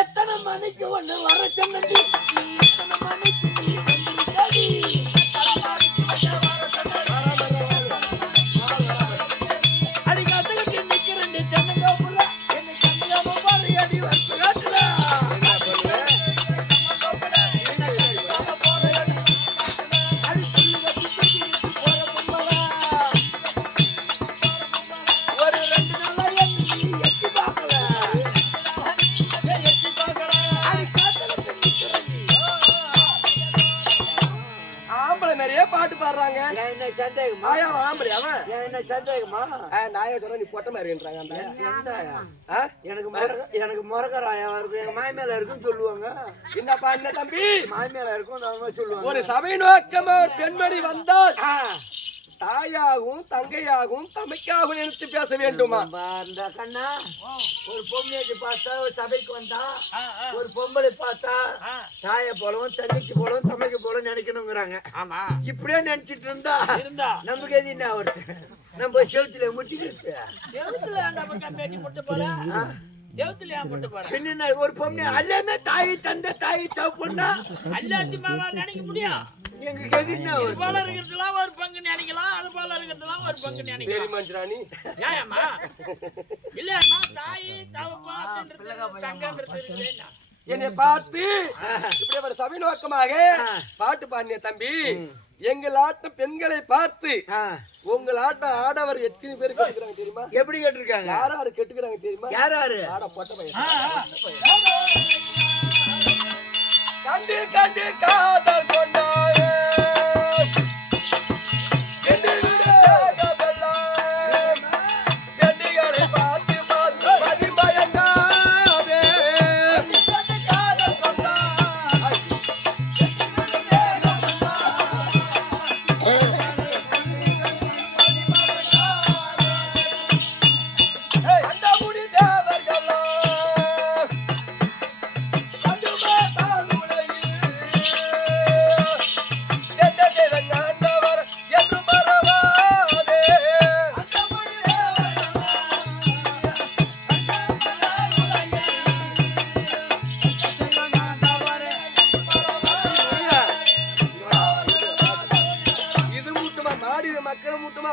எத்தனை மணிக்கு ஒண்ணு வர சொன்னது எத்தனை மணிக்கு அடிக்காத்துக்கு நிக்கிறேன் தென்னங்கோப்புல என்னை கம்மியாம பாரு அடி வந்து காட்டுல பாட்டு பாடுறாங்க. என்ன சந்தேகமா? என்ன சந்தேகமா? நாய சொல்ற நீ பொட்ட மாதிரி எனக்கு முறக்கராயா இருக்கு எங்க மாய் மேல இருக்குன்னு சொல்லுவாங்க. என்னப்பா என்ன தம்பி மாய் மேல இருக்கும் சொல்லுவாங்க. ஒரு சபை நோக்கமா பெண்மணி வந்தால் தாயாகவும் தங்கையாகவும் தமைக்காகவும் நினைத்து பேச வேண்டுமா? அந்த கண்ணா ஒரு பொம்மையை பார்த்தா ஒரு சபைக்கு வந்தா ஒரு பொம்பளை பார்த்தா தாய போலவும் தங்கச்சி போலவும் தமைக்கு போலவும் நினைக்கணுங்கிறாங்க. ஆமா இப்படியே நினைச்சிட்டு இருந்தா நமக்கு எது என்ன ஆகுது? நம்ம செவத்துல முட்டிக்கிட்டு ஒரு பொண்ணு எல்லாமே தாய் தந்தை தாய் தப்புன்னா எல்லாத்தையும் நினைக்க முடியும். எங்களுக்கு எது என்ன போல இருக்கிறதுலாம் ஒரு பங்கு நினைக்கலாம், அது போல இருக்கிறதுலாம் ஒரு பங்கு நினைக்கலாம். மஞ்சராணி இல்லம்மா தாய் தவப்பா என்னை பார்த்து இப்படி ஒரு சபை நோக்கமாக பாட்டு பாடிய தம்பி, எங்கள் ஆட்டம் பெண்களை பார்த்து உங்கள் ஆட்டம் ஆடவர் எத்தனை பேர் கேட்டுக்கிறாங்க தெரியுமா? எப்படி கேட்டிருக்காங்க? யாராரு கேட்டுக்கிறாங்க தெரியுமா? யாராரு ஆட போட்ட பையன் கண்டு கண்டு காதல் கொண்டாயே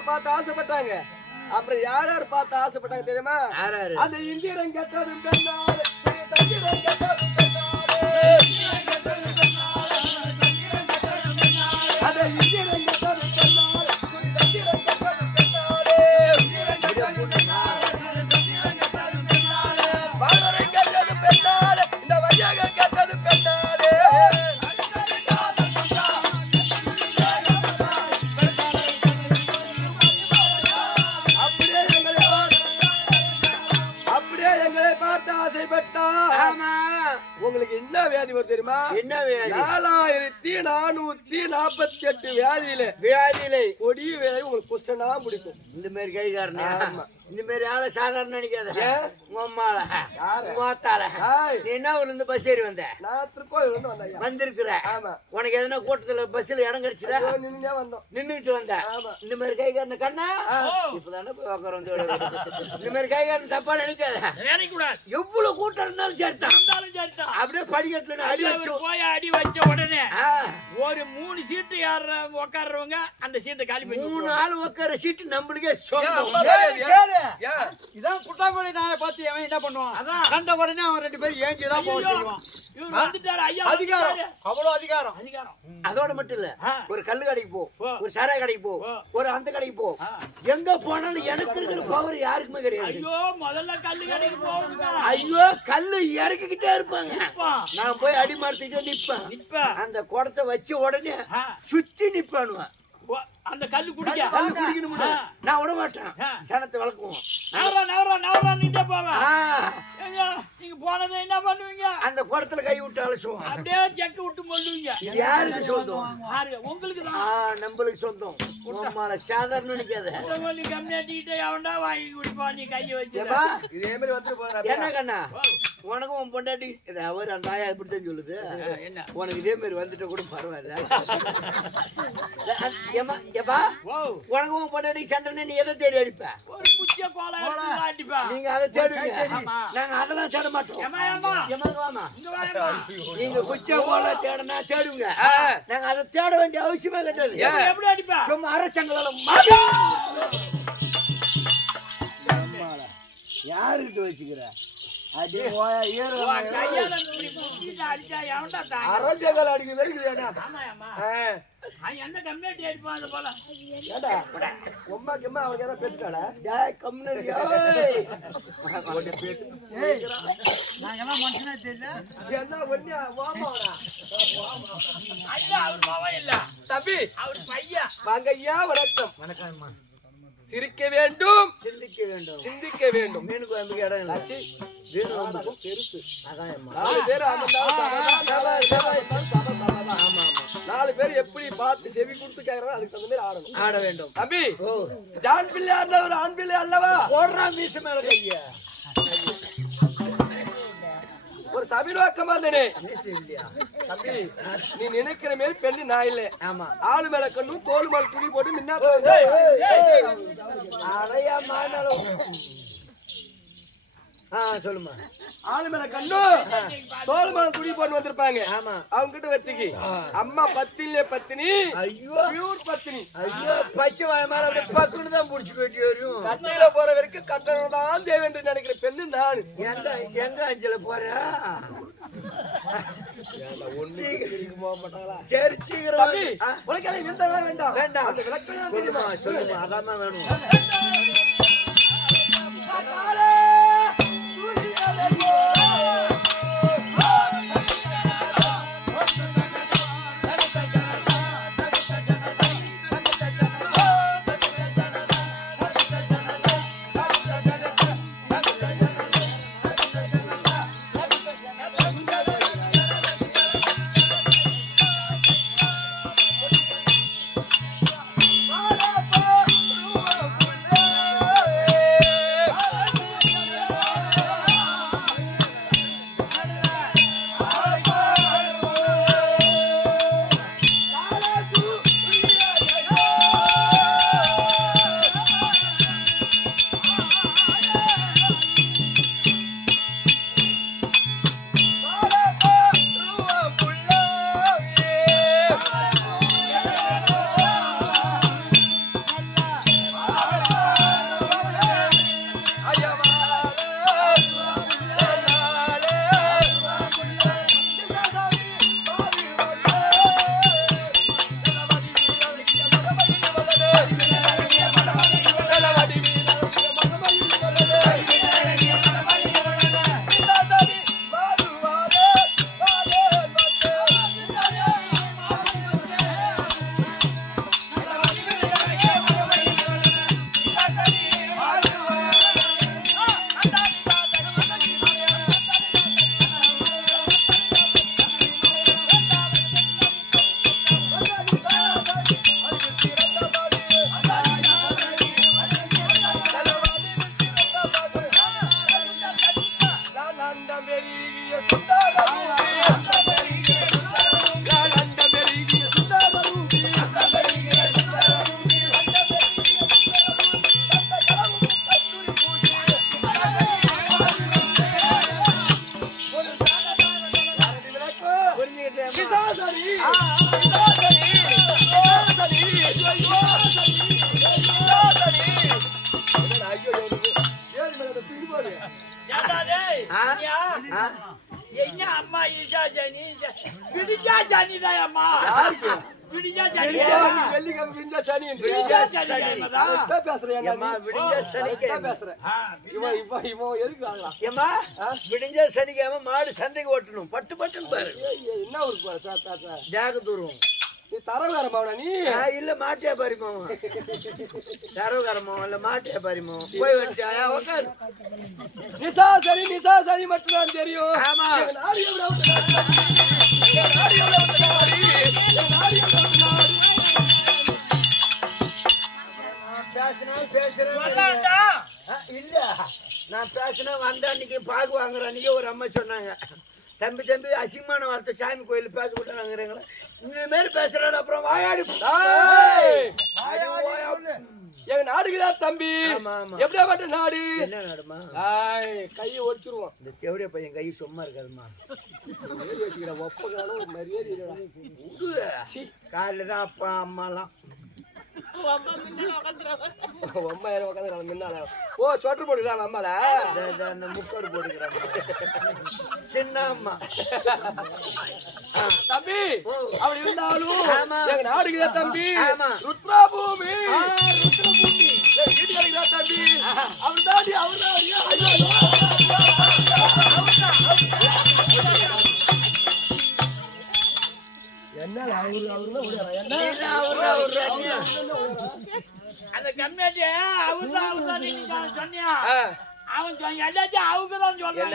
பார்த்து ஆசைப்பட்டாங்க. அப்புறம் யார் பார்த்து ஆசைப்பட்டாங்க தெரியுமா? அந்த இந்தியன் கட்டதும் பெண்ணாரு இந்த வையாக கட்டது பெண்ணாரு உங்களுக்கு என்ன வியாதி வரும் தெரியுமா? என்ன வியாதி? 4448 வியாதியில கொடிய வியாதி உங்களுக்கு குஷ்டனா பிடிக்கும். இந்த மாதிரி கைகாரனா இந்த மாதிரி ஆள சாதாரண நினைக்காத. என்ன ஊர்ல பஸ் ஏறி வந்த? நான் திருக்கோயில் வந்திருக்கிற. உனக்கு எதனா கூட்டத்துல பஸ்ல இடம் கிடைச்சதா? நின்னுட்டு வந்த. இந்த மாதிரி கைகாரன கண்ணா இப்பதானே போய் உட்கார. இந்த மாதிரி கைகாரன் தப்பா நினைக்காத. எவ்வளவு கூட்டம் இருந்தாலும் சேர்த்தான் அப்படியே படிக்கட்டுல அடி வச்சு போய் அடி வச்ச உடனே ஒரு 3 சீட்டு யார உட்கார்றவங்க அந்த சீட்டை காலி பண்ணி 3 ஆள் உட்கார சீட்டு நம்மளுக்கே இதான் குட்டாக்கோழி நாயை பார்த்து அவன் என்ன பண்ணுவான்? கண்ட உடனே அவன் 2 பேரும் ஏஞ்சிதான் போக செய்வான். அதிகாரம் அவ்வளவு அதிகாரம். அதோட மட்டும் இல்ல, ஒரு கல்லு கடைக்கு போ, ஒரு சாராய கடைக்கு போ, ஒரு அந்த கடைக்கு போ, எங்க போனாலும் எனக்கு இருக்கிற பவர் யாருக்குமே கிடையாது. ஐயோ முதல்ல கல்லு கடைக்கு போவாங்க. ஐயோ கல்லு இறக்கிக்கிட்டே இருப்பாங்க. நான் போய் அடி மரத்துக்கிட்டே நிப்பேன். அந்த குடத்தை வச்ச உடனே சுத்தி நிப்பானுவேன். அந்த கல்லு குடிக்கணும் நான் விட மாட்டேன். சனத்தை வளர்க்குவோம். நீங்க போனதை என்ன பண்ணுவீங்க? அந்த குடத்துல கை விட்டு அலசுவோம். அப்படியே ஜக்க விட்டு மொல்லுவீங்க. யாருக்கு சொந்தம்? உங்களுக்கு நம்மளுக்கு சொந்தம். சாதாரண நினைக்காத. கம்மியாட்டிக்கிட்டே அவன்டா வாங்கி குடிப்பா. நீ கையை வச்சு இதே மாதிரி வந்து என்ன கண்ணா உனக்கும் உன் பொண்டாட்டி அவர் அந்த ஆயா இப்படித்தான் சொல்லுது. என்ன உனக்கு இதே மாதிரி வந்துட்ட கூட பரவாயில்ல. எப்பா உனக்கும் உன் பொண்டாட்டி சண்டை நீ எதை தேடி அடிப்ப? ஒரு குச்சிய கோலம் அடிப்பா. நீங்க அதை தேடுவீங்க, நாங்க அதெல்லாம் தேட மாட்டோம். நீங்க குச்சிய கோலம் தேடனா தேடுங்க, நாங்க அதை தேட வேண்டிய அவசியமே கிடையாது. எப்படி அடிப்பா? சும்மா அரைச்சங்களால யாருக்கிட்ட வச்சுக்கிற அரஞ்சங்கள் அடிக்க தம்பி வாங்கய்யா. வணக்கம். வணக்கம். சிரிக்க வேண்டும், சிந்திக்க வேண்டும், சிந்திக்க வேண்டும். மீனுக்கு வந்து இடம் இல்லை, பெருசு. நாலு பேர் 4 பேர் எப்படி பார்த்து செவி கொடுத்து கேட்கறாங்க, அதுக்கு தகுந்த மாதிரி ஆடணும், ஆட வேண்டும். தம்பி ஜான் பிள்ளை ஒரு ஆண் பிள்ளை அல்லவா? போடுறான் மீச மேல கைய ஒரு சபிலோக்கமா தானே தம்பி. நீ நினைக்கிற மாதிரி பெண்ணு நான் இல்லை. ஆமா, ஆளு மேல கண்ணும் தோல் மேல துணி போட்டு முன்னா அடையா மாநாளும். சொல்லுமா. ஆளு மேல கண்ணும் தோல் மேல துணி போட்டு வந்திருப்பாங்க. ஆமா, அவங்க கிட்ட வெட்டிக்கு அம்மா பத்திலே பத்தினி. ஐயோ பியூர் பத்தினி. ஐயோ பச்சை மேல பக்குன்னு தான் புடிச்சு போயிட்டு வரும். கட்டையில போற வரைக்கும் கட்டணம் தான் தேவை என்று நினைக்கிற பெண்ணு நான். எங்க அஞ்சல போறா? சரி சீக்கிரம் வேண்டாம் வேண்டாம். சொல்லுமா, அதான் வேணும். சனிக்காம மாடு சந்தைக்கு ஓட்டணும். பட்டு பட்டுன்னு பாரு. என்ன ஊருக்கு ஜாகத்தூரும் தரகாரமாவா? நீ இல்ல மாட்டியா பாரிமாவா? தரகாரமாவா இல்ல மாட்டியா பாரிமா? போய் வண்டியா உட்காரு. நிசா சரி மட்டும்தான் தெரியும். ஆமா, பேசுறேன் இல்ல நான் பேசினா வந்த அன்னைக்கு பாகு வாங்குற அன்னைக்கு ஒரு அம்மா சொன்னாங்க, தம்பி தம்பி அசிங்கமான வார்த்தை சாமி கோயில் பேச விட்டாங்கிறீங்களா, இந்த மாதிரி பேசுறாரு அப்புறம் வாயாடி எங்க நாடுக்குதான் தம்பி. எப்படியாப்பட்ட நாடு? என்ன நாடுமா? கையை ஒடிச்சிருவோம். இந்த தேவடிய பையன் கை சும்மா இருக்காதுமா. வச்சுக்கிற ஒப்பகாலம் ஒரு மரியாதை காலையில தான் அப்பா அம்மாலாம் ஓ சொட்டர் போட்டுக்கிறான் அம்மால அந்த முக்கோடு போட்டுக்கிறாங்க சின்ன அம்மா. தம்பி அப்படி இருந்தாலும் எங்க நாடுகள தம்பி ருத்ராபூமி வீட்டு கிடைக்கிறா தம்பி. அவர் தாண்டி அவர் என்ன அந்த கம்மியாட்டி அவர்தான் சொன்னியா, அவன் எல்லாத்தையும் அவங்கதான் சொல்றேன்.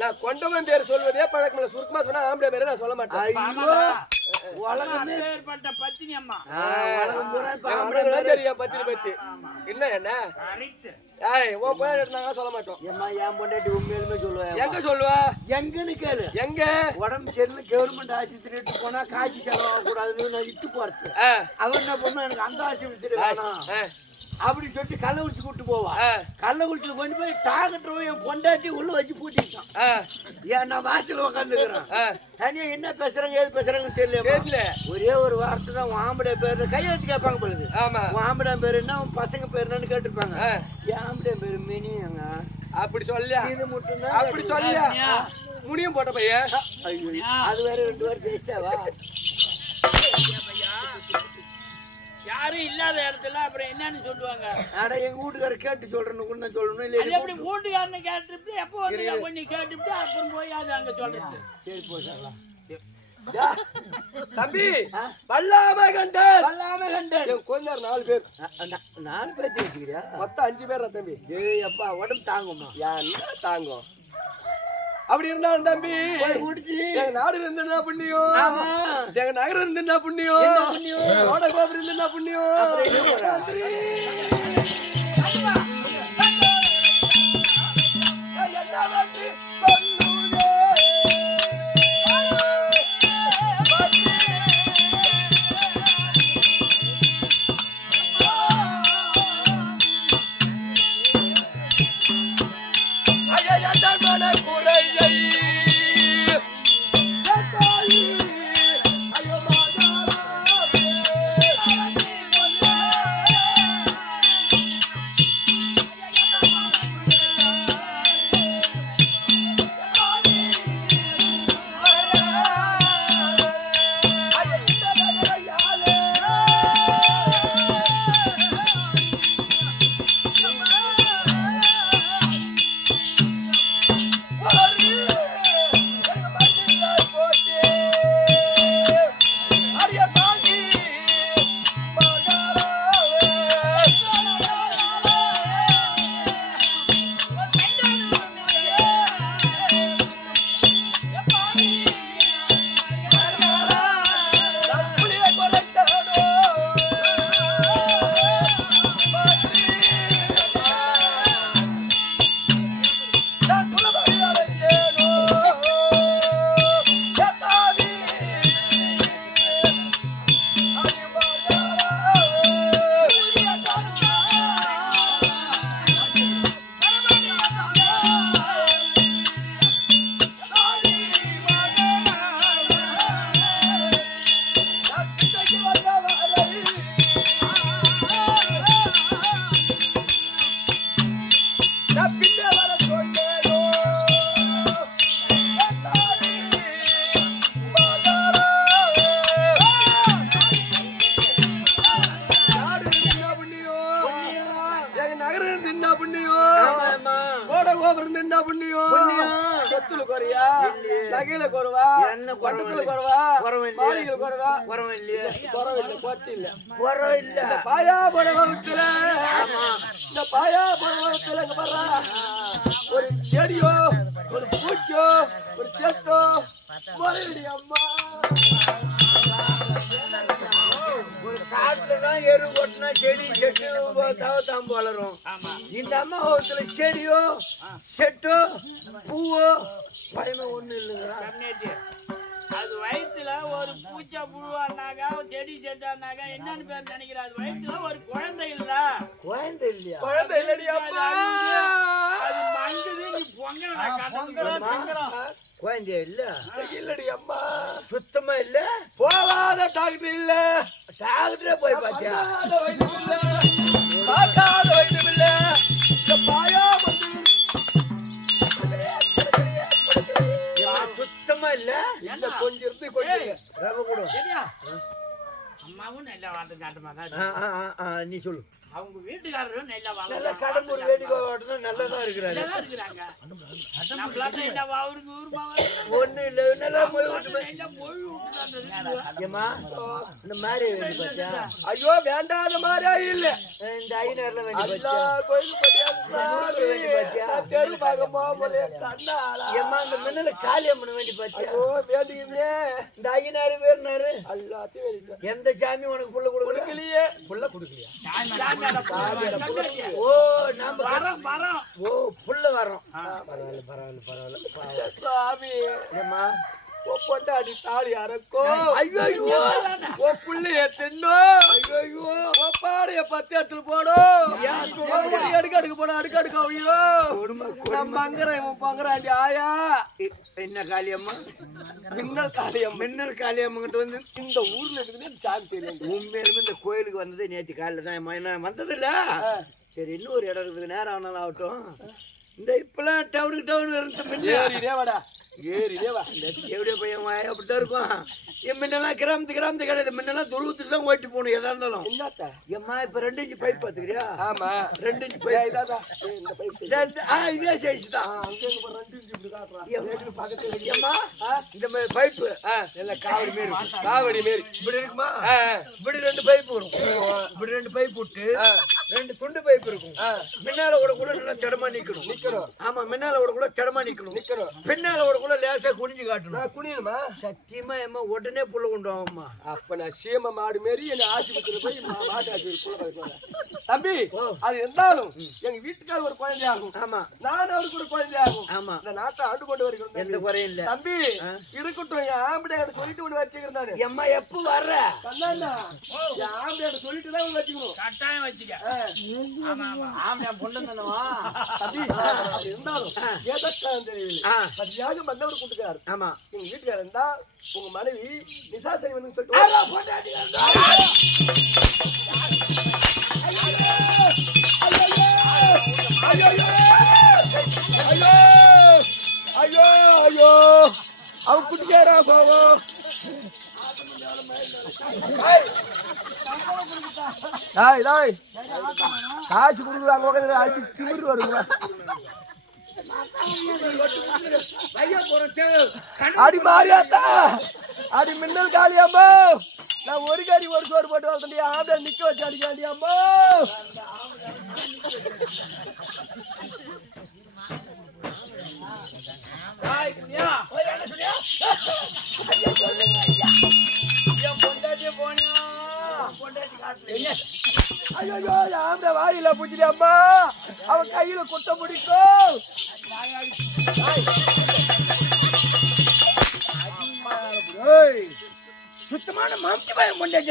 நான் கொண்டவன் பேர் சொல்வதே பழக்கம், சுருக்கமா சொன்னா ஆம்பளை பேரை நான் சொல்ல மாட்டேன். உலகமே ஏற்பட்ட பத்தினி அம்மா தெரியா பத்தினி பத்தி இல்ல என்ன உன் பேர் எடுத்தாங்க சொல்ல மாட்டோம். என் பொண்டாட்டி உண்மையிலுமே சொல்லுவேன். எங்க சொல்லுவா? எங்கன்னு கேளு. எங்க உடம்பு சரியில்லை கவர்மெண்ட் ஆஸ்பத்திரி இட்டு போனா காய்ச்சி செலவாக கூடாதுன்னு நான் இட்டு போறது. அவன் என்ன பண்ணா எனக்கு அந்த ஆஸ்பத்திரி வேணும் அப்படி சொல்லிட்டு கள்ள குடிச்சு கூட்டு போவா. கள்ள குடிச்சு கொண்டு போய் டாக்டர் என் பொண்டாட்டி உள்ள வச்சு பூட்டிட்டான். ஏன் நான் வாசல் உட்காந்துக்கிறேன். தனியா என்ன பேசுறாங்க ஏது பேசுறாங்கன்னு தெரியல. ஒரே ஒரு வார்த்தை தான் ஆம்பளை பேரு கையை வச்சு கேட்பாங்க பொழுது. ஆம்பளை பேரு என்ன பசங்க பேரு என்னன்னு கேட்டிருப்பாங்க. என் ஆம்பளை பேரு மினிங்க அப்படி சொல்லியா? இது மட்டும்தான் அப்படி சொல்லியா? முடியும் போட்ட பையன். அது வேற 2 பேர் பேசிட்டாவா? யாரும் இல்லாத இடத்துல அப்புறம் என்னன்னு சொல்லுவாங்க. ஆனா எங்க வீட்டுக்கார கேட்டு சொல்றேன்னு கூட சொல்லணும். இல்ல எப்படி வீட்டுக்காரன்னு கேட்டுட்டு எப்போ வந்து பண்ணி கேட்டுட்டு அப்புறம் போய் அது அங்க சொல்றது. சரி போயிடலாம். தம்பி வல்லாம கண்டன் கொஞ்சம் 4 பேர் 4 பேர் வச்சுக்கிறியா? மொத்தம் 5 பேர் தம்பி. ஏய் அப்பா உடம்பு தாங்குமா? என்ன தாங்கும்? அப்படி இருந்தாலும் தம்பி எங்க நாடு இருந்து என்ன புண்ணியம், எங்க நகரம் இருந்து என்ன புண்ணியம், கோடகோபுரம் இருந்து என்ன புண்ணியம். நகையில குறவா, பட்டத்துல குறவா, மாளிகையில் குறவா, பாயா படவத்துல இந்த பாயா படவத்துல பாரு ஒரு செடியோ ஒரு பூச்சோ ஒரு செத்தோ அம்மா ஒரு காட்டுலதான் எரு கொட்டினா செடி செட்டு தாவத்தாம்பு வளரும். இந்த அம்மா ஹவுஸ்ல செடியோ செட்டோ பூவோ பயமா ஒண்ணு இல்லைங்களா? அது வயிற்றுல ஒரு பூச்சா புழுவானாக்கா செடி செட்டானாக்கா என்னன்னு பேர் நினைக்கிறேன். அது வயிற்றுல ஒரு குழந்தை இல்ல. குழந்தை இல்லையா? குழந்தை இல்லடி அம்மா. அது மங்குது. நீ குழந்தையா இல்ல? இல்லடி அம்மா. சுத்தமா இல்ல. போவாத டாக்டர் இல்ல. டாக்டரே போய் பாத்தியா? பார்க்காத வைத்தியம் இல்ல. பாயா சுத்தமா இல்ல. இல்ல கொஞ்சம் இருந்து கொஞ்சம் ரவ கூட அம்மாவும் நல்லா வாழ்ந்து காட்டுமா தான். நீ சொல்லு. அவங்க வீட்டுக்காரரும் நல்லா நல்ல கடம்பூர் வேடிக்கை ஓட்டணும் நல்லதா இருக்கிறாரு. இருக்கிறாங்க. அவருக்கு ஒண்ணு இல்ல நல்லா போய் விட்டு ஏமா இந்த மாதிரி பாத்தியா? ஐயோ வேண்டாத மாதிரியா இல்ல. இந்த ஐநூறுல வேண்டி பாத்தியா? தெரு பார்க்க போகும்போது ஏமா இந்த மின்னல காளியம்மன் வேண்டி பாத்தியா? வேண்டிக்கிட்டே இந்த ஐநூறு பேர்னாரு எல்லாத்தையும் எந்த சாமி உனக்கு புள்ள கொடுக்கலையே? புள்ள கொடுக்கலையா? ஓ நாம வரோம். ஓ புள்ள வரோம். பரவாயில்ல. சாமி ஏமா பொண்டாடி தாடி அறக்கோ. ஐயோ ஓ புள்ளைய தின்னோ. ஐயோ பாடைய பத்து இடத்துல போடும். அடுக்கு போன அடுக்கு அவையோ. நம்ம பங்குறாண்டி ஆயா. என்ன காளியம்மா? மின்னல் காளியம். மின்னல் காளியம்மா கிட்ட வந்து இந்த ஊர்ல இருக்குது சாமி தெரியும். உண்மையிலுமே இந்த கோயிலுக்கு வந்தது நேற்று காலையில தான். நான் வந்தது இல்ல. சரி இன்னும் ஒரு இடம் இருக்குது. நேரம் ஆனாலும் ஆகட்டும். இந்த இப்பெல்லாம் டவுனுக்கு ஏறிடே வா. எப்படியோ பையன் அப்படித்தான் இருக்கும். என் முன்னெல்லாம் கிராமத்து கிடையாது. முன்னெல்லாம் துருவத்துக்கு தான் ஓட்டி போகணும் எதா இருந்தாலும். என்னத்தா ஏம்மா இப்ப 2 இன்ச்சு பைப் பாத்துக்கிறியா? ஆமா 2 இன்ச்சு பைப். இந்த பைப் இதே சைஸ் தான். ஏம்மா இந்த மாதிரி பைப்பு எல்லாம் காவடி மாரி இப்படி இருக்குமா? இப்படி 2 பைப் வரும். இப்படி 2 பைப் விட்டு 2 துண்டு பைப் இருக்கும். முன்னால கூட நல்லா திடமா நிக்கணும். ஆமா முன்னால கூட திடமா நிக்கணும். பின்னால கூட லேசா குனிஞ்சு காட்டணும். குனியணுமா? சத்தியமா ஏமா உடனே புள்ள கொண்டு வாங்கம்மா. அப்ப நான் சீம மாடு மாரி என்ன ஆஸ்பத்திரியில போய் மாட்டு ஆஸ்பத்திரி தம்பி அது இருந்தாலும் எங்க வீட்டுக்கார ஒரு குழந்தையாகும். ஆமா நான் அவருக்கு ஒரு குழந்தையாகும். ஆமா இந்த நாட்டை ஆண்டு கொண்டு வருகிறோம். எந்த குறையும் இல்ல தம்பி. இருக்கட்டும் என் ஆம்படையாடு சொல்லிட்டு ஒண்ணு வச்சுக்கிறேன் நானு. எம்மா எப்ப வர்ற? கண்ணா என் ஆம்படையாடு சொல்லிட்டு தான் வச்சுக்கணும். கட்டாயம் வச்சுக்க. ஆமா பொண்ணு தானவா தம்பி. அது இருந்தாலும் எதற்காக தெரியல. பதியாக மன்னவர் கூட்டுக்காரு. ஆமா எங்க வீட்டுக்காரர் இருந்தா உங்க மனைவி நிசாசரி வந்து சொல்லிட்டு ஐயோ அவன் குட்டிக்காரா போவோம். காசு கொடுக்குறாங்க அடிச்சு திமிரு வருங்களா? அடி மாறியாத்தா அடி மின்னல் காளியம்மா. நான் ஒரு காரி ஒரு சோறு போட்டு வரேன். ஆம்பளை நிக்க வச்சு அடிக்காண்டியம்மா. ஐயோ ஆம்பளை வாயில பூச்சிடியம்மா. அவன் கையில குத்த முடிக்கும். சுத்தமான மாம்சி பயம் கொண்டாடி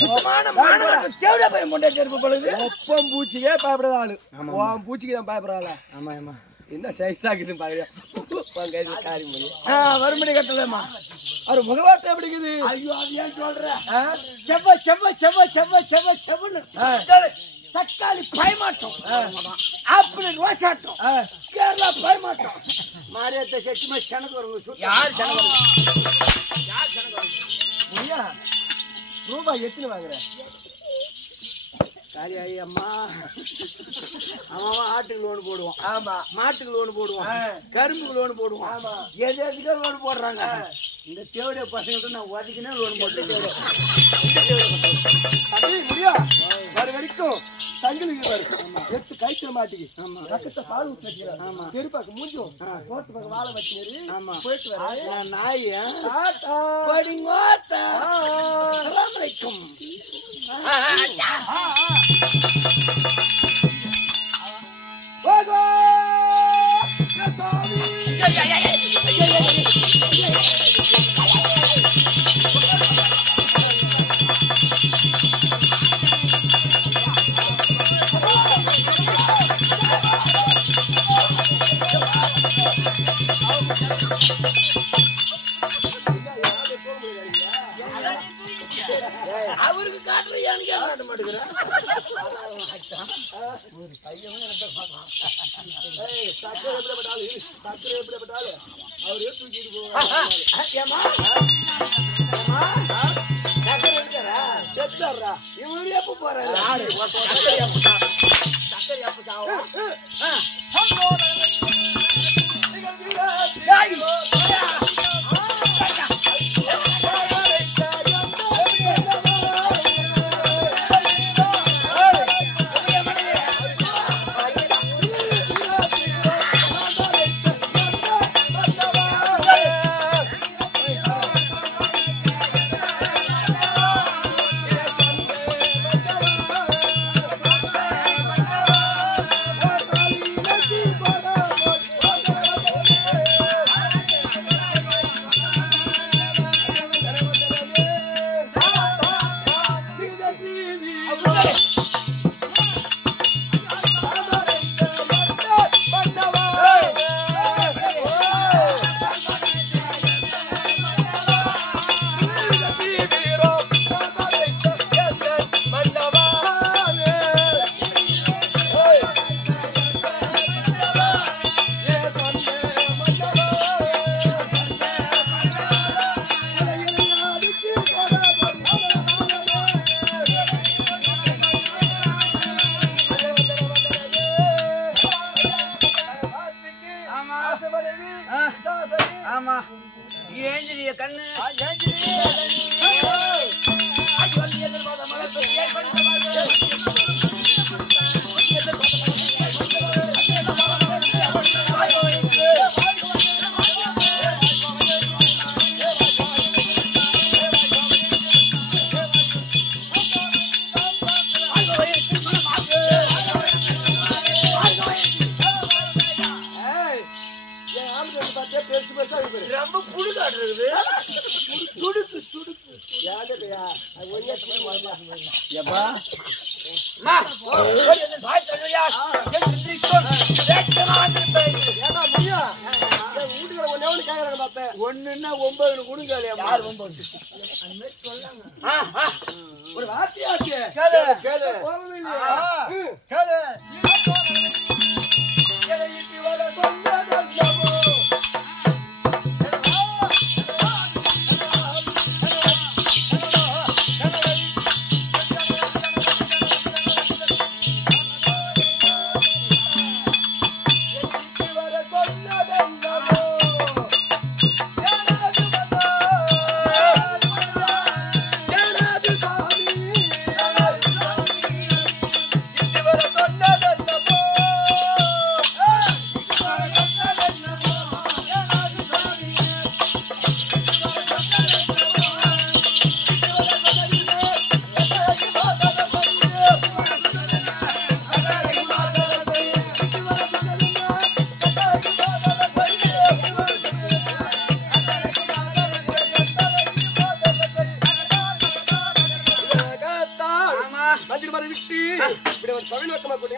சுத்தமான மாணவர்கள் தேவையா பயம் கொண்டாடி இருப்பது. ஒப்பம் பூச்சிக்கே பயப்படாத ஆளு. பூச்சிக்கு தான் பயப்படாத. ஆமா ஆமா என்ன சைஸாக்குது பாருங்க. வறுமணி கட்டலமா அவரு முகவாட்டம் எப்படி இருக்குது? ஐயோ அது ஏன் சொல்ற? செவ்வன்னு தக்காளி பயமாட்டம், ஆப்பிள் ரோசாட்டம், கேரளா பயமாட்டம், மாரியத்தை சட்டிமா செனக்கு வருங்க. யார் செனக்கு ரூபாய் எத்தனை வாங்குற? காலியாயி அம்மா அவன் ஆட்டுக்கு லோன் போடுவான். ஆமா மாட்டுக்கு லோன் போடுவான். கரும்புக்கு லோன் போடுவான். ஆமா எது எதுக்கோ லோன் போடுறாங்க. இந்த தேவைய பசங்கிட்ட நான் ஒதுக்கினே லோன் போட்டு முடியா வர வரைக்கும் சங்கிலி எடுத்து கைத்துல மாட்டிக்கு பக்கத்தை பால் ஊற்றி தெருப்பாக்கு மூஞ்சும் கோட்டு பக்கம் வாழை வச்சு போயிட்டு வர நாய் அவருக்கு காட்டுற எனக்கே காட்ட மாட்டேங்கிறேன். சக்கரை எப்படிப்பட்டாலும் அவரே தூக்கிட்டு போவாங்க. இவரு எப்ப போறாரு? சக்கரை எப்ப சாவும்? ஆமா ஏஞ்சிரிய கண்ணு ரொம்ப புடுகாடு இருக்குது. துடுக்கு துடுக்கு ஒண்ணுன்னா 9 குடுங்கலையா? ஒரு வார்த்தையாச்சு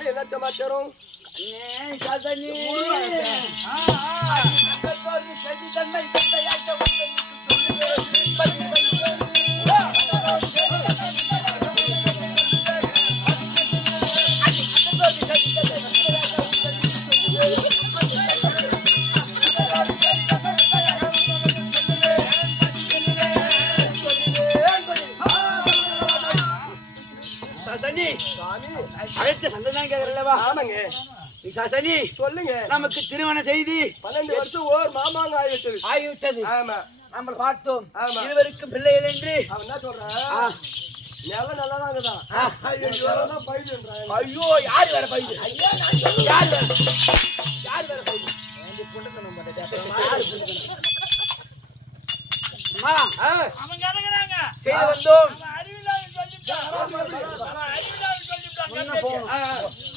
என்ன சமாச்சாரம்? சாமி அழைத்த சந்ததான் கேக்குறல்லவா? ஆமாங்க. சனி சொல்லுங்க. நமக்கு திருமண செய்தி 12 வருஷம் ஓர் மாமாங்க ஆகிவிட்டது. ஆமா. நம்ம பார்த்தோம். ஆமா. இருவருக்கும் பிள்ளைகள் என்று அவன் என்ன சொல்றான்? நல்லாதான் இருக்குதான். ஐயோ யாரு வேற பைது? யாரு வேற பைது? அவன் கிடக்குறாங்க. செய்து வந்தோம்.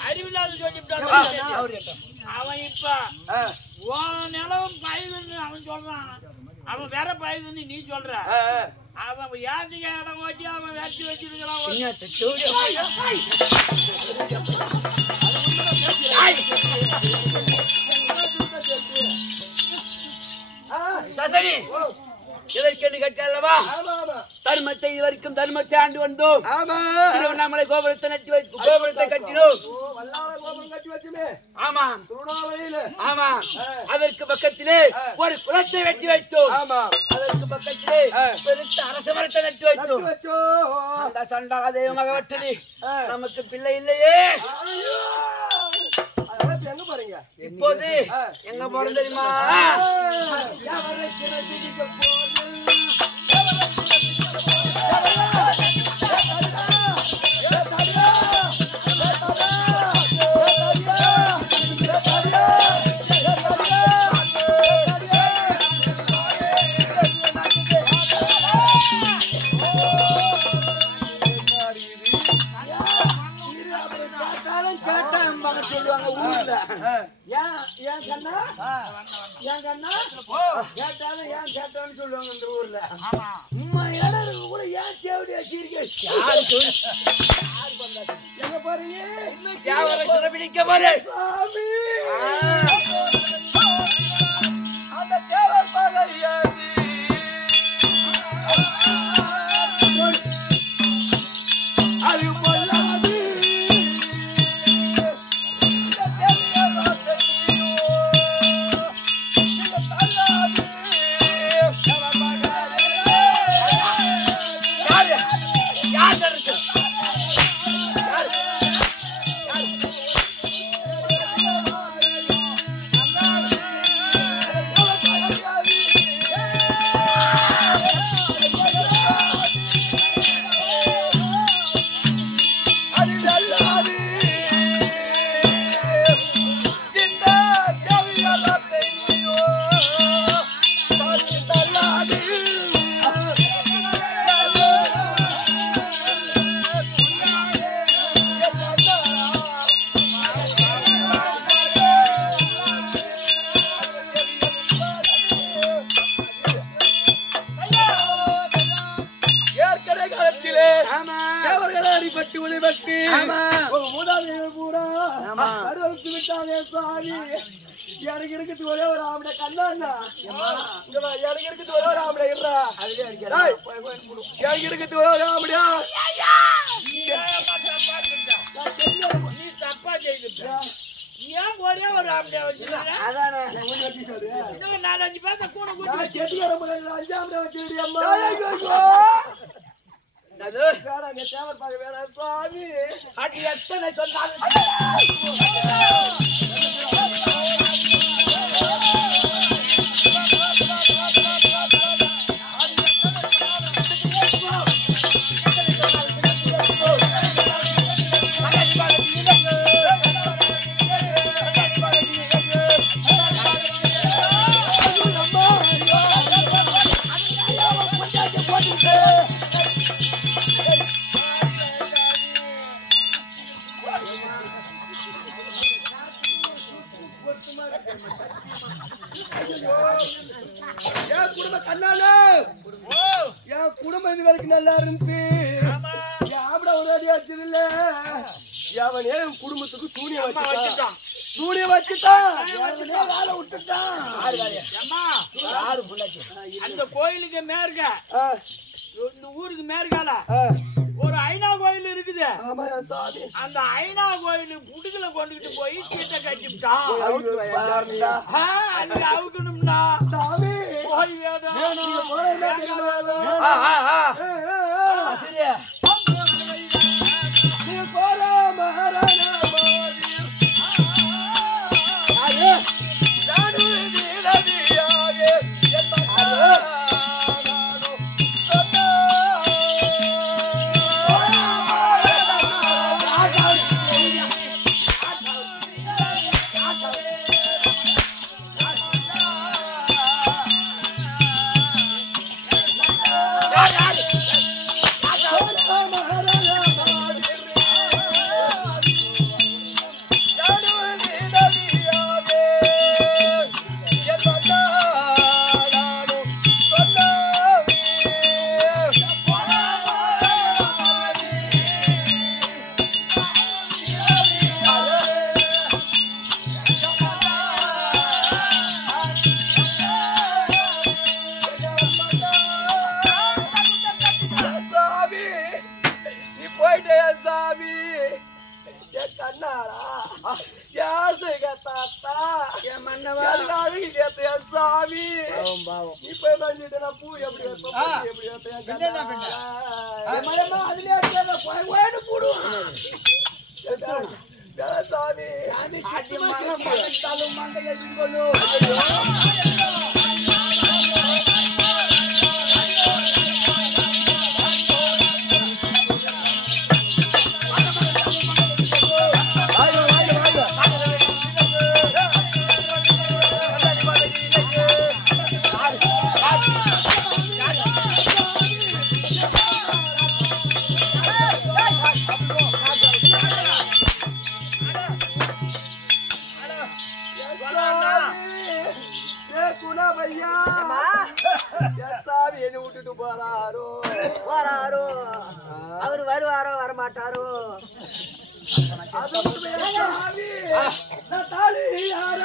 அறிவில்லாத சொல்லிவிட்டான். அவன் இப்ப உன் நிலவும் பயிர்னு அவன் சொல்றான். அவன் வேற பயிர்னு நீ சொல்ற. அவன் ஏத்துக்க இடம் ஓட்டி அவன் வெட்டி வச்சிருக்கிறான். சசனி எதற்கென்று கேட்டல்லவா? தர்மத்தை இதுவரைக்கும் தர்மத்தை ஆண்டு வந்தோம். திருவண்ணாமலை கோபுரத்தை கட்டினோம். ஆமா ஆமா. அதற்கு பக்கத்திலே ஒரு குளத்தை வெட்டி வைத்தோம். அதற்கு பக்கத்திலே அரச மரத்தை நட்டு வைத்தோம். அந்த சண்டாக தெய்வமாக வட்டது நமக்கு பிள்ளை இல்லையே. எங்க போறீங்க இப்போது? எங்க போறோம் தெரியுமா? சொல்லுவாங்க ஊர்ல. ஏன் கண்ணா கேட்டாலும் ஏன் கேட்டான்னு சொல்லுவாங்க இந்த ஊர்ல. உம்மா இடம் கூட ஏன் தேவடியா சீர்கே எங்க பாருங்க பிடிக்க பாரு அந்த தேவர் பகையாது எனக்கு இருக்குது ஒரே ஒரு ஆம்பளை கண்ணா எனக்கு இருக்குது ஒரே ஒரு ஆம்பளை இருறா எனக்கு இருக்குது ஒரே ஒரு ஆம்பளையா நீ தப்பா செய்துட்ட. ஏன் ஒரே ஒரு ஆம்பளையா வச்சிருக்க? இன்னும் 4-5 பேர்த்த கூட கூட்டி அஞ்சு ஆம்பளை வச்சிருடியம்மா. தேவர் பார்க்க வேணாம் சுவாமி. அது எத்தனை சொன்னாலும் என் குடும்பம் கண்ணால என் குடும்பம் இது வரைக்கும் நல்லா இருந்து ஆம்பளை ஒரு அடி அடிச்சது இல்ல. அவனே என் குடும்பத்துக்கு தூணிய வச்சுட்டான். வேலை விட்டுட்டான். அந்த கோயிலுக்கு மேற்க இந்த ஊருக்கு மேற்கால ஒரு ஐநா கோயில் இருக்குது. அந்த ஐநா கோயில் புடுக்கல கொண்டுகிட்டு போய் சீட்டை கட்டிவிட்டான். அங்க அவுக்கணும்னா போய் வேணும். சாமி கண்ணாளா யாசைக தாத்தா என் மன்னவா எல்லாரும் கேட்ட என் சாமி பாவம் பாவம் இப்ப பண்ணிட்டு நான் பூ எப்படி வைப்பேன் எப்படி வைப்பேன் அதுலயே போயிட்டு போடுவான் சாமி விட்டுட்டு போறாரோ வராரோ அவரு வருவாரோ வரமாட்டாரோ தாலி யார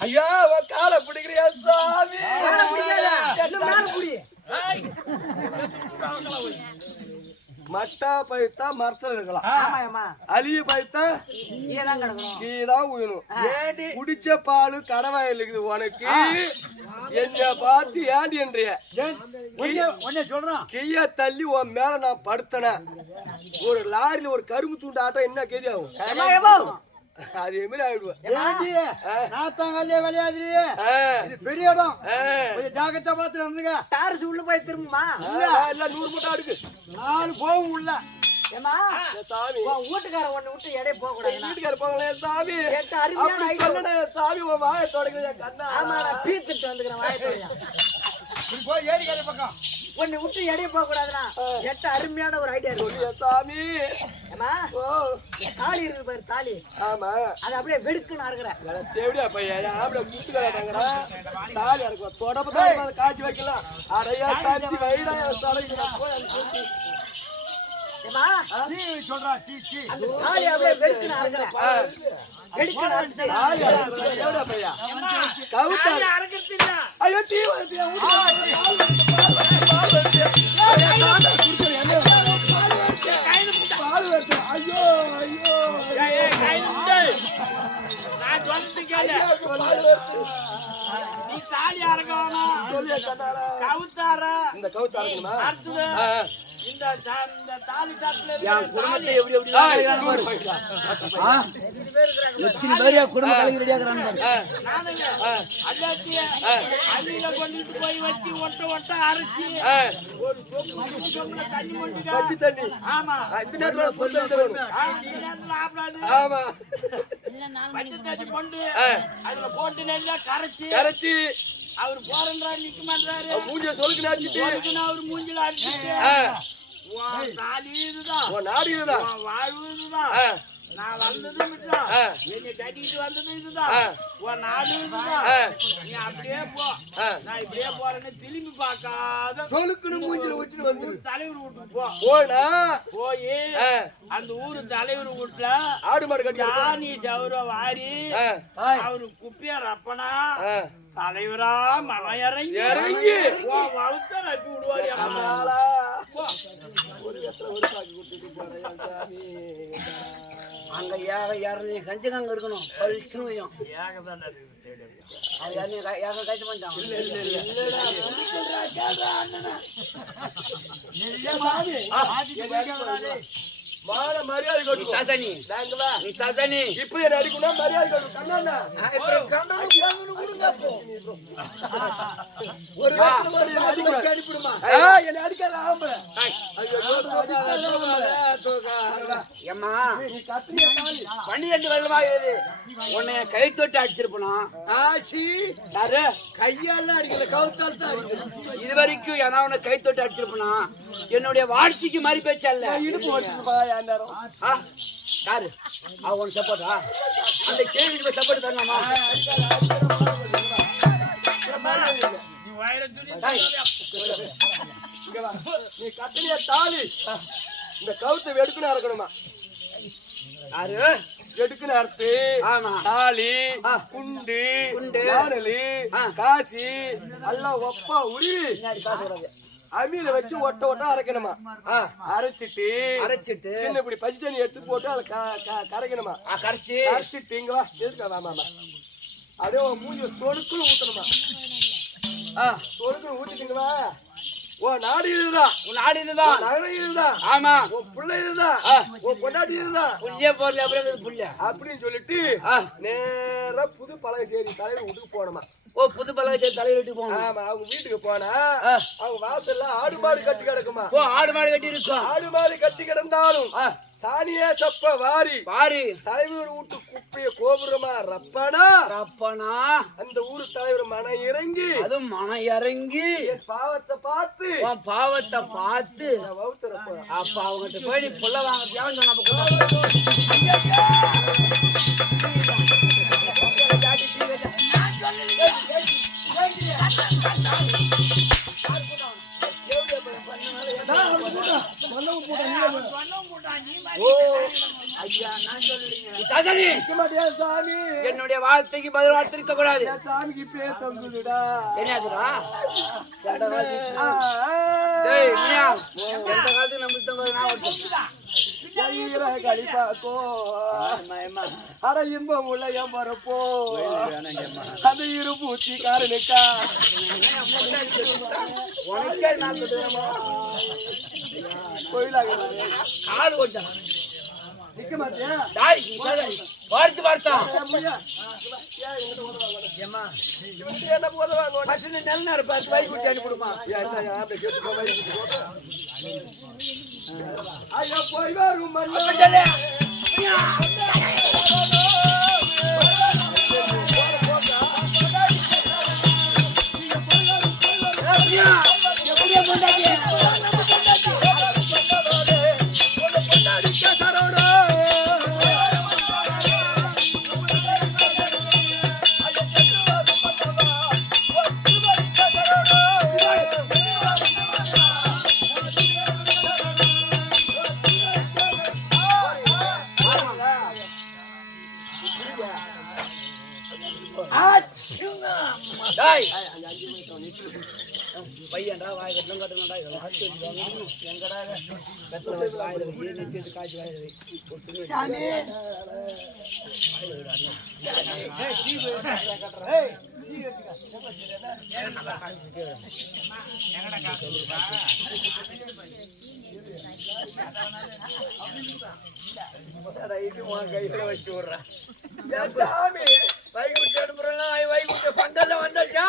ஐயா கால பிடிக்கிறியா சாமி மட்டா பைத்தா மரத்துல இருக்கலாம் அலிய பைத்தா நீதான் உயணும் குடிச்ச பாலு கடவாயில் இருக்குது உனக்கு என்ன பார்த்து ஏண்டி என்றிய சொல்றான் கைய தள்ளி உன் மேல நான் படுத்தனேன் ஒரு லாரியில ஒரு கரும்பு துண்டு ஆட்டம் என்ன கேதி ஆகும் அதே மாதிரி ஆயிடுவேன் பெரிய இடம் ஜாக்கிரதா பார்த்து நடந்துங்க டாரஸ் உள்ள போய் திரும்புமா இல்ல 100 மூட்டை அடுக்கு 4 போகும் உள்ள சாமி வீட்டுக்கார ஒண்ணு விட்டு எடைய போக கூடாது வீட்டுக்கார போங்களே சாமி சாமி உன் வாயை தொடங்குறேன் கண்ணா ஆமா நான் பீத்துட்டு வந்துக்கிறேன் வாயை தொடங்க போய் ஏரிக்கார பக்கம் ஒன்னு விட்டு எடைய போக கூடாதுன்னா எட்ட அருமையான ஒரு ஐடியா இருக்கு சாமி ஏமா தாலி இருக்கு பாரு தாலி ஆமா அது அப்படியே வெடுக்குன்னு அறுக்குறேன் தேவடியா பையன் அப்படியே முட்டுக்கிறாங்க தாலி அறுக்குவா தொடப்பதான் காய்ச்சி வைக்கலாம் அடையா சாந்தி வைடா ஏமா சொல்றா அந்த தாலி அப்படியே வெடுக்குன்னு அறுக்குறேன் ஐயோ தீ ஐயோ நீ தாலி அறக்கணும் கவுத்தார இந்த கவுத்தாரா அடுத்தது இந்த தாலி தட்டுல என் குடும்பத்தை எப்படி எத்தனை பேர் குடும்ப கலைக்கு ரெடியா அள்ளியில கொண்டுட்டு போய் வச்சு ஒட்ட அரைச்சி ஒரு சொம்புல தண்ணி கொண்டு தண்ணி ஆமா இந்த நேரத்துல ஆப்டாது ஆமா பச்சை தண்ணி கொண்டு அதுல போட்டு நல்லா கரைச்சி அவர் போறன்றா நிக்க மாட்டாரு மூஞ்சில சொல்லுக்கு அடிச்சிட்டு அவர் மூஞ்சில அடிச்சிட்டு தாலி இதுதான் நாடு இதுதான் வாழ்வு இதுதான் நான் வந்ததும் இதுதான் என்னை கட்டிட்டு வந்ததும் இதுதான் உன் நாடு இதுதான் நீ அப்படியே போ நான் இப்படியே போறேன்னு திரும்பி பார்க்காத சொல்லுக்குன்னு மூஞ்சில ஊத்திட்டு வந்து தலைவர் வீட்டுக்கு போ போனா போய் அந்த ஊரு தலைவர் வீட்டுல ஆடு மாடு கட்டி நீ சவுர வாரி அவரு குப்பியா ரப்பனா தலைவரா மனம் இறங்கி வளர்த்த ரப்பி விடுவாரு ஒரு ஒரு காக்கி கொடுத்துட்டு போறேன் சாமி அங்க யாரும் கஞ்சிக்காங்க இருக்கணும் பழிச்சுன்னு வையும் அது யாரும் கழிச்சு பண்ணிட்டான் மரியாதை இப்ப என்ன அடிக்கணும் மரியாதை உன்னை கை தொட்டு அடிச்சிருப்பணும் கையால அடிக்கல கவுத்தால் தான் இது வரைக்கும் ஏன்னா உன்னை கை தொட்டு அடிச்சிருப்பனா என்னுடைய வாழ்க்கைக்கு மாதிரி பேச்சல்ல இடுப்பு வச்சிருப்பா யாரு அவன் சப்போர்ட்டா அந்த கேள்விக்கு சப்போர்ட் தரலாமா நீ கத்திரிய தாலி இந்த கவுத்தை எடுக்கணும் இருக்கணுமா யாரு எடுக்குன்னு அறுத்து தாலி குண்டு யானலி காசி எல்லாம் ஒப்பா உருவி அமீல வச்சு ஒட்ட ஒட்ட அரைக்கணுமா அரைச்சிட்டு சின்ன இப்படி பச்சை தண்ணி எடுத்து போட்டு அதை கரைக்கணுமா கரைச்சிட்டு இங்க வா எதுக்கு அதே மூஞ்சி சொடுக்குன்னு ஊத்தணுமா சொடுக்குன்னு ஊத்திட்டீங்களா ஓ நாடு இதுதான் உன் நாடு இதுதான் நகரம் இதுதான் ஆமா உன் புள்ள இதுதான் உன் பொண்டாட்டி இதுதான் புள்ளிய போறல அப்புறம் புள்ள அப்படின்னு சொல்லிட்டு நேரா புது பழகசேரி தலைவர் வீட்டுக்கு போனோமா ஓ புது பழகசேரி தலைவர் வீட்டுக்கு போகணும் ஆமா அவங்க வீட்டுக்கு போனா அவங்க வாசல்ல ஆடு மாடு கட்டி கிடக்குமா ஓ ஆடு மாடு கட்டி இருக்கும் ஆடு மாடு கட்டி கிடந்தாலும் சாணியே சப்ப வாரி தலைவர் வீட்டு குப்பைய கோபுரமா ரப்பனா அந்த ஊரு தலைவர் மனம் இறங்கி அது மனம் இறங்கி பாவத்தை பார்த்து அப்ப அவங்க போய் புள்ள வாங்க என்னுடைய வார்த்தைக்கு பதில் வார்த்தை இருக்க கூடாது சாமிக்கு பேர் தங்குதுடா என்னதுடா எந்த காலத்துக்கு நம்ம அட இன்பம் உள்ள எம்பரப்போ அது இருபூச்சி காரனுக்கா காது கொஞ்சம் நிக்க மாட்டியா பார்த்து பார்த்தான் என்ன போதுவாங்க நல்ல நேரம் பார்த்து வை குட்டி அனுப்பிடுமா ஐயா போய் வரும் பையன்டா வாய் கட்டணும் கட்டணும்டா எங்கடா காய்ச்சி கையில வச்சு விடுறேன் வைகுண்ட அனுப்புறேன் வைகுண்ட பந்தல்ல வந்தாச்சா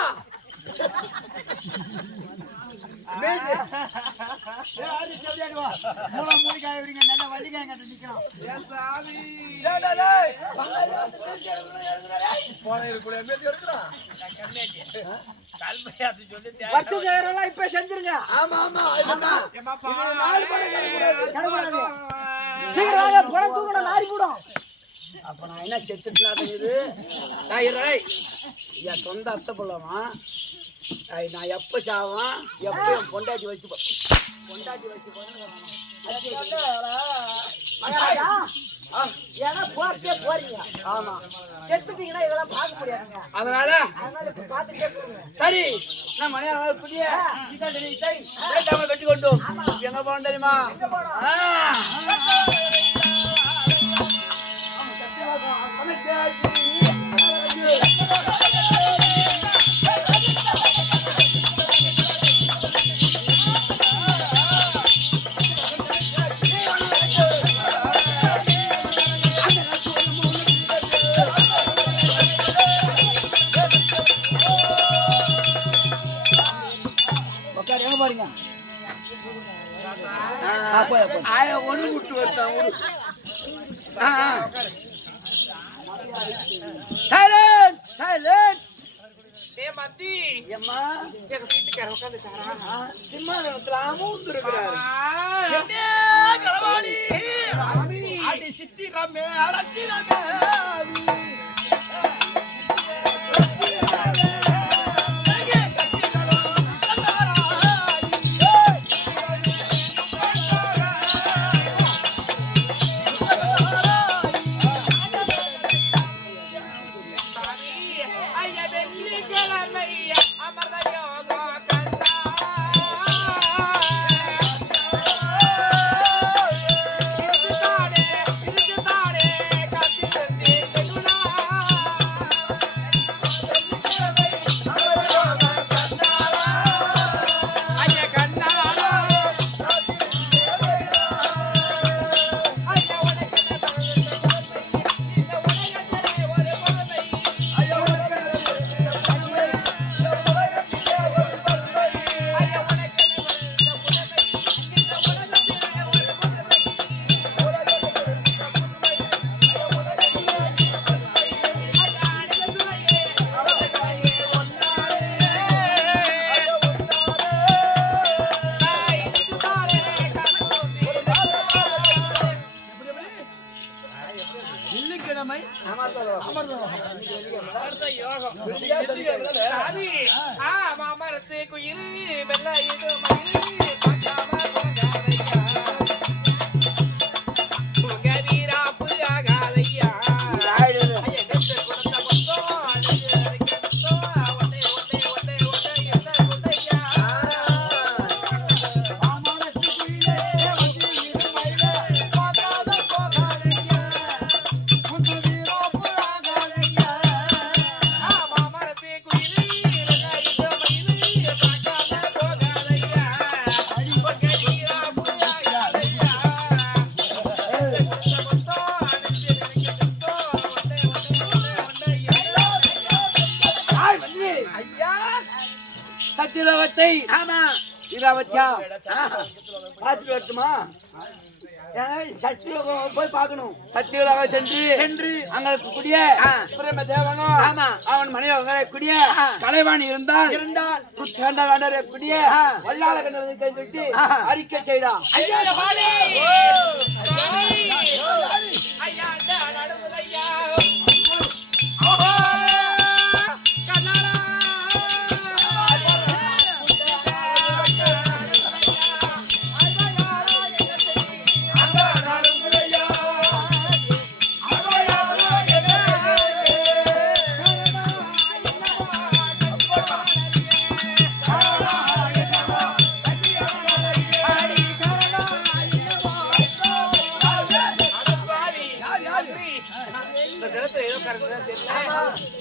இப்ப செஞ்சிருங்க ஆமா ஆமா அப்ப நான் என்ன செத்துட்டு என் சொந்த அத்தை போலாமா நான் எப்ப சாவான் எப்ப என் பொண்டாட்டி வச்சு போறீங்க ஆமா செத்துட்டீங்கன்னா இதெல்லாம் பார்க்க முடியாதுங்க அதனால சரி நான் மணியாள புதிய கட்டி கொண்டு எங்க போனோம் தெரியுமா ஆயா ஒண்ணு விட்டு வருத்தான் சைலண்ட் சைலண்ட் மத்தி ஏம்மா எங்க வீட்டுக்கார உட்காந்துட்டாரா சிம்மாசனத்துல அமர்ந்து இருக்கிறாரு அடி சித்தி ரமே அடச்சி ரமே மாமரத்து குயில் வெள்ள இது மயில் பார்க்காம வீராப்பு ஆகாதையா சத்தியலோகத்தை இதா வச்சா பார்த்துட்டு வரட்டுமா சத்தியலோகம் போய் பார்க்கணும் சத்தியலோகம் சென்று அங்க கூடிய பிரம்ம தேவனும் அவன் மனைவி கூடிய கலைவாணி இருந்தால் கூடிய வல்லாள கண்டதை அறிக்கை செய்தான்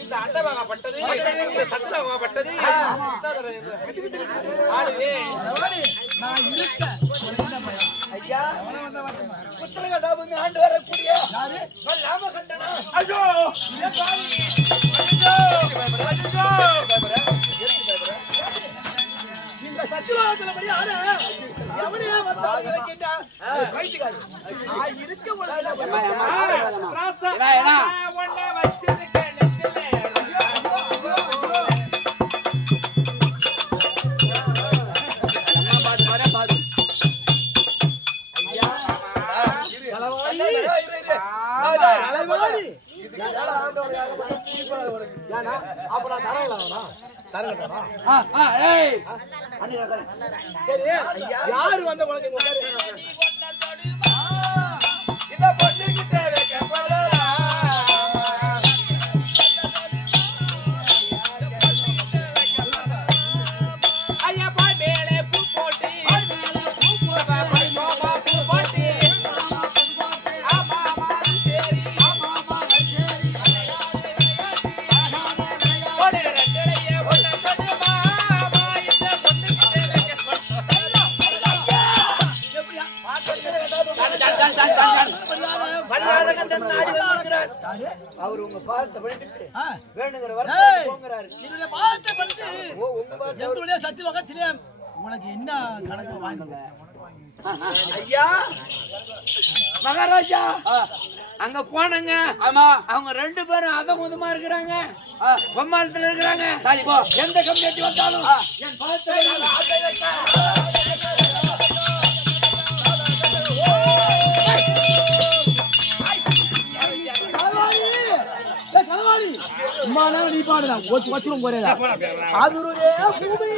இந்த அண்டமாகப்பட்டது சத்துராகப்பட்டது ஐயா புத்திரகடாபுங்க ஆண்டு வரக்கூடிய ராமகண்டனா ஐயோ இந்த சத்தியவாதத்துல படி ஆனா எவனையா வந்தாலும் கேட்டா வைத்துக்காரு இருக்க ஒண்ணே வச்சிருக்க நெத்திலே யாரு வந்த உனக்கு அவர் உங்க பாதத்தை பண்ணிட்டு வேணுங்கிற வர போங்கறாரு. என்னுடைய பாதத்தை பண்ணிட்டு ஓ உங்க பாதத்தை என்னுடைய சத்தியலோகத்திலே உனக்கு என்ன கணக்கு வாங்கினீங்க? ஐயா மகாராஜா அங்க போனங்க. ஆமா அவங்க 2 பேரும் அதமுதமா இருக்கிறாங்க, பொம்மாளத்துல இருக்கிறாங்க. சரி போ. எந்த கம்யூனிட்டி வந்தாலும் என் பாதத்தை கனவாளி அம்மா நீ பாடுடா வச்சுரும் போறேடா. அதுருடைய பூமி